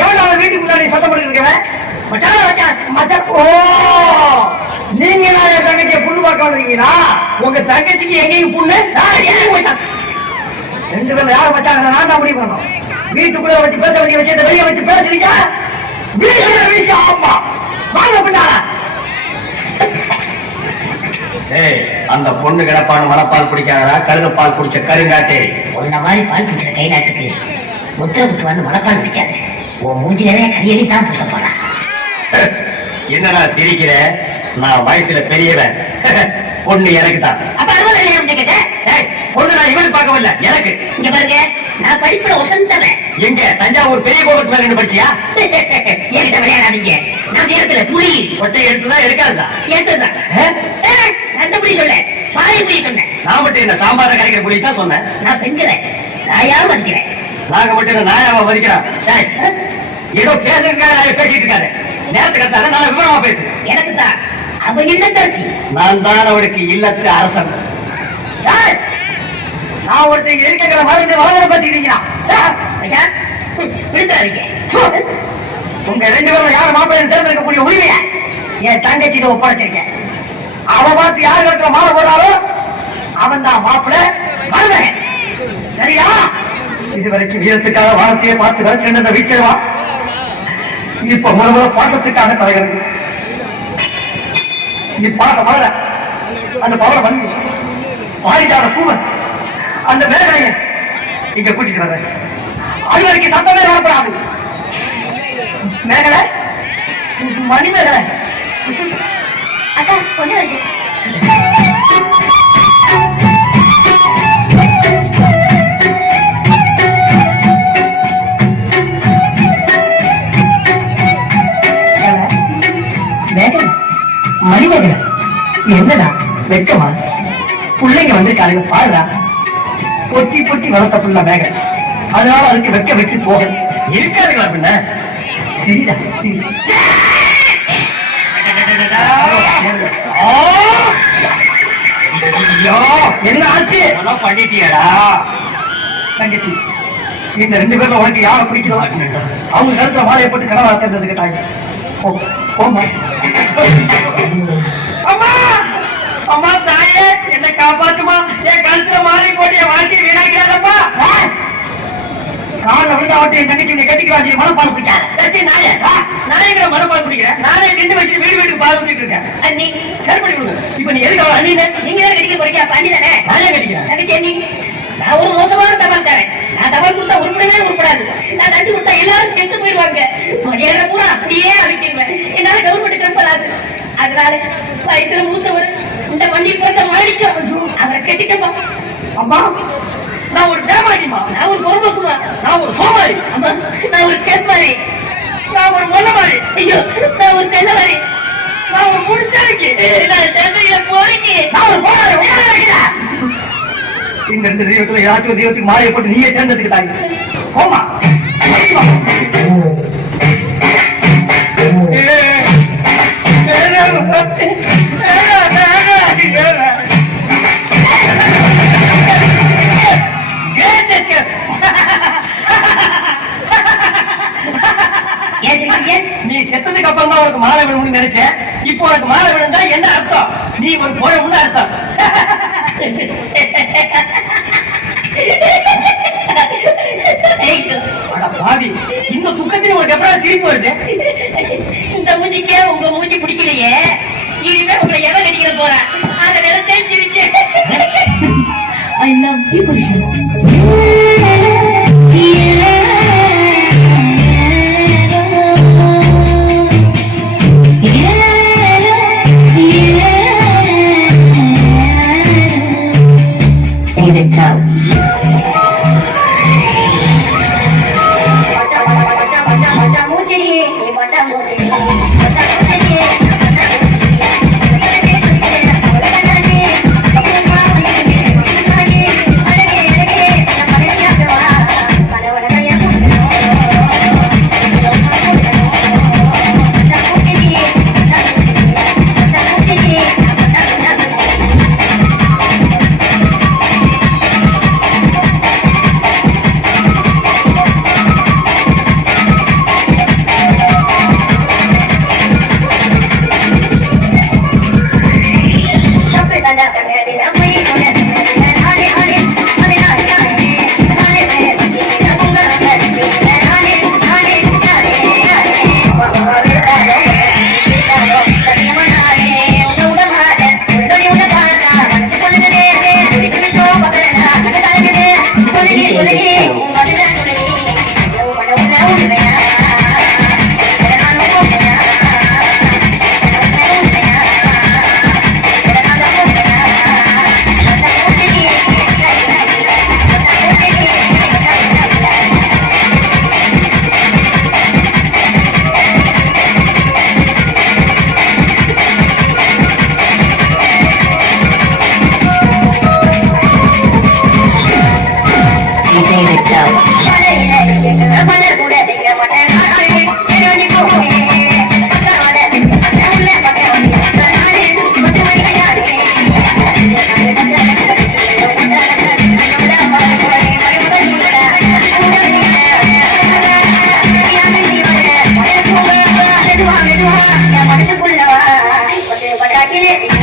எவ்வளவு வீட்டுக்குள்ள சத்தம் போட்டு இருக்கிறேன் மச்சான் மச்சான் மச்சான் ஓ நீங்க என் தங்கச்சிய புண்ணு பார்க்க வந்தீங்களா உங்க தங்கச்சிக்கு எங்கேயும் புண்ணு ரெண்டு பேரும் யாரும் வச்சாங்க நான் தான் பண்ணோம் வீட்டுக்குள்ள வச்சு பேச வேண்டிய விஷயத்தை வெளியே வச்சு பேசுறீங்க வீட்டுக்குள்ள வீட்டு ஆமா வாங்க பின்னால ஏய் அந்த பொண்ணு கிடப்பான்னு மலப்பால் குடிக்காதடா கழுத பால் குடிச்ச கருங்காட்டே. உன்ன மாதிரி பால் குடிக்கிற கை நாட்டுக்கு குத்து வந்து மலப்பால் பிடிக்காது உன் மூஞ்சிலே கையெழி தான் பூச போறான் என்னடா சிரிக்கிற? நான் வயசுல பெரியவன். பொண்ணு எனக்கு தான். அப்ப அறுபது இல்லையா கேட்டேன் பொண்ணு நான் இவன் பார்க்கவில்லை எனக்கு. இங்க பாருங்க நான் படிப்புல உசந்தவன் எங்க தஞ்சாவூர் பெரிய கோவிலுக்கு மேல படிச்சியா? என்கிட்ட விளையாடாதீங்க. நான் நேரத்துல புலி ஒட்டை எடுத்துதான் எடுக்காதா ஏத்துதான் அந்த புலி சொல்ல பாய் புலி மட்டும் என்ன சாம்பார கரைக்கிற புள்ளி தான் சொன்னேன். நான் பெண்கிறேன் நாயா மதிக்கிறேன்? நாங்க மட்டும் நாயாவா மதிக்கிறோம் ஏதோ பேசுறதுக்காக நான் பேசிட்டு இருக்காரு நேரத்துக்கு கத்தாத நான் விவரமா பேசு. எனக்கு தான். அவ என்ன தரிசி? நான் தான் அவருக்கு இல்லத்து அரசன். நான் ஒருத்தர் இருக்கிற மருந்து வளர பத்திக்கிறீங்களா உங்க ரெண்டு பேரும் யார் மாப்பிள்ளை தேர்ந்தெடுக்கக்கூடிய உரிமையை என் தங்கச்சியில ஒப்படைச்சிருக்கேன். அவ பார்த்து யார் இடத்துல மாலை போடாலும் அவன் தான் மாப்பிள மருமகன். சரியா? இதுவரைக்கும் வீரத்துக்காக வாழ்க்கையை பார்த்து வளர்க்கின்ற வீச்சவா இப்ப முறை பாட்டத்துக்காக பாசத்துக்காக தலைகிறது நீ பார்க்க மலர அந்த பவர வந்து பாரிஜாத பூவன் அந்த மேகலைய இங்க கூட்டிட்டு வர்றேன். அது வரைக்கும் சத்தமே வரப்படாது மேகலை? மணி மேகலை அக்கா கொஞ்சம் மணி மேகலை என்னடா வெக்கமா? பிள்ளைங்க வந்து காலையில பாருடா. பொத்தி பொத்தி வளர்த்த புள்ள மேகலை. அதனால அதுக்கு வெக்க வெட்டி போக இருக்காதுங்களா பின்ன? சரிடா என்ன ஆச்சு? பண்ணிட்டியாடா. தங்கச்சி இந்த ரெண்டு பேர்ல உனக்கு யாரை பிடிக்குதோ? அவங்க கருத்துல மாலையை போட்டு தேர்ந்ததுக்கு தாய் போ போமா அம்மா! அம்மா தாயே என்ன காப்பாத்துமா? என் கழுத்துல மாலை போட்டு என் வாழ்க்கையை வீணாக்கிறாதப்பா கால விழுந்த அவட்டை தங்கச்சி நீ கட்டிக்கிறாங்க மனப்பால் பிடிக்காத சச்சி நாயே எங்க மனப்பால் பிடிக்கிறேன் நானே நின்று வச்சு வீடு வீட்டுக்கு பால் ஊத்திட்டு இருக்கேன். அண்ணி கருப்படி கொடுங்க. இப்ப நீ எதுக்கு அண்ணீங்க நீங்க தான் கடிக்க போறீங்க. அப்ப அண்ணி தானே? நான் கட்டிக்கிறேன். தங்கச்சி அண்ணி நான் ஒரு மோசமான தபால் தரேன். நான் கொடுத்தா உருப்படவே உருப்படாது நான் தட்டி கொடுத்தா எல்லாரும் செத்து போயிடுவாங்க. மணியான பூரா அப்படியே அழைக்கிடுவேன். என்னால கவர்மெண்ட் கம்பலாது அதனால வயசுல மூத்தவர் இந்த வண்டி போட்ட மாடிக்கும் அவரை கட்டிக்கப்பா அம்மா நான் ஒரு தேவாடிமா நான் ஒரு பொறுப்புக்குமா நான் ஒரு சோமாரி. அம்மா நான் ஒரு கேட்பாரி நான் ஒரு மொல்லமாரி ஐயோ நான் ஒரு தென்னவாரி நான் ஒரு முடிச்சாருக்கு நான் தந்தையில போறீங்க நான் ஒரு போராடி உயர்ந்திருக்கிறேன். இந்த ரெண்டு தெய்வத்துல ஏதாச்சும் தெய்வத்துக்கு மாலையை போட்டு நீயே தேர்ந்தெடுத்துக்கிட்டாங்க போமா நீ செத்ததுக்கு அப்புறம் தான் உனக்கு மாலை விழும்னு நினைச்சேன். இப்போ உனக்கு மாலை விழுந்தா என்ன அர்த்தம்? நீ ஒரு போழம்னு அர்த்தம். துக்கத்தில் உனக்கு எப்படா சிரிப்பு வருது. இந்த மூஞ்சிக்கே உங்க மூஞ்சி பிடிக்கலையே. இனிமே உங்களை எவன் கடிக்கிற போறா? அதை நினைச்சே சிரிச்சு. I love you, Bhushan. மூஞ்சி tiene